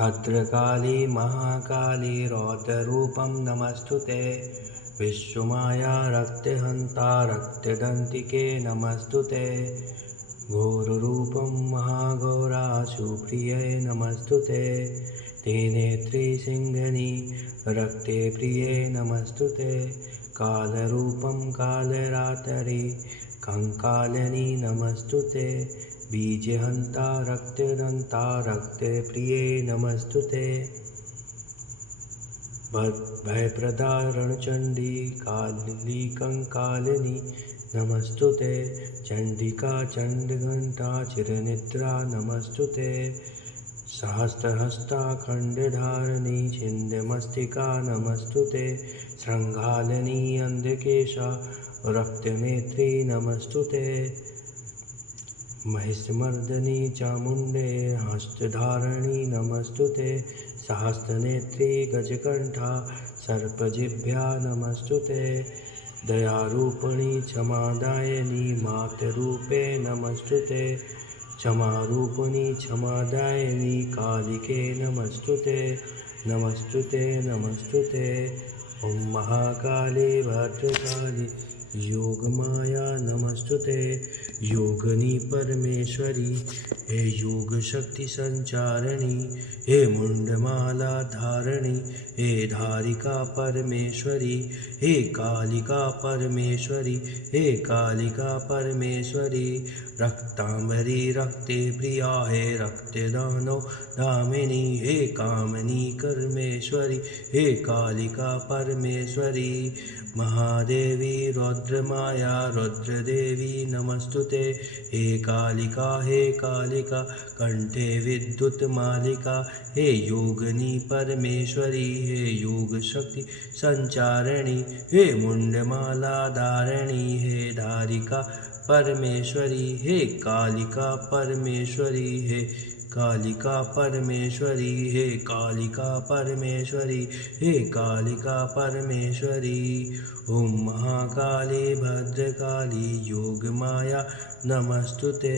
भद्रकाली महाकाली रौद्ररूपं नमस्तुते। विश्वमाया रक्तहन्ता रक्तदन्तिके नमस्तुते। घोररूपं महाघोरा सुप्रिये नमस्तुते। तेनेत्री सिंहनी रक्ते प्रिये नमस्तुते। कालरूपं कालरातरि कंकालिनी नमस्तुते। बीजहन्ता रक्तदन्ता रक्तप्रिये नमस्तुते। भयप्रदा रणचण्डी काली कंकालिनी नमस्तुते। चण्डिका चण्डघण्टा चिरनिद्रा नमस्तुते। सहस्रहस्ता खण्डधारिणी छिन्दमस्तिका नमस्तुते। शृङ्गालिनी अन्धकेशा रक्तनेत्री नमस्तुते। महिषमर्दिनी चामुण्डे हस्तधारिणी नमस्तुते। सहस्रनेत्री गजकण्ठा सर्पजिह्वा नमस्तुते। दयारूपिणी क्षमादायिनी मातरूपे नमस्तुते। क्षमारूपिणी क्षमादायिनी कालिके नमस्तुते। नमस्तुते नमस्तुते। ॐ महाकाली भद्रकाली योगमाया नमस्तुते। योगिनी परमेश्वरी हे योग शक्ति संचारिणी हे मुंडमाला धारिणी हे धारिका परमेश्वरी हे कालिका परमेश्वरी हे कालिका परमेश्वरी। रक्तांबरी रक्ते प्रिया हे रक्तदानो दामिनी हे कामिनी कर्मेश्वरी हे कालिका परमेश्वरी। महादेवी रौद्रमाया रुद्रदेवी नमस्तुते। हे कालिका कंठे विद्युत मालिका हे योगिनी परमेश्वरी हे योग शक्ति संचारिणी हे मुंडमाला धारिणी हे धारिका परमेश्वरी हे कालिका परमेश्वरी हे कालिका परमेश्वरी हे कालिका परमेश्वरी हे कालिका परमेश्वरी। ओम महाकाली भद्रकाली योगमाया नमस्तुते।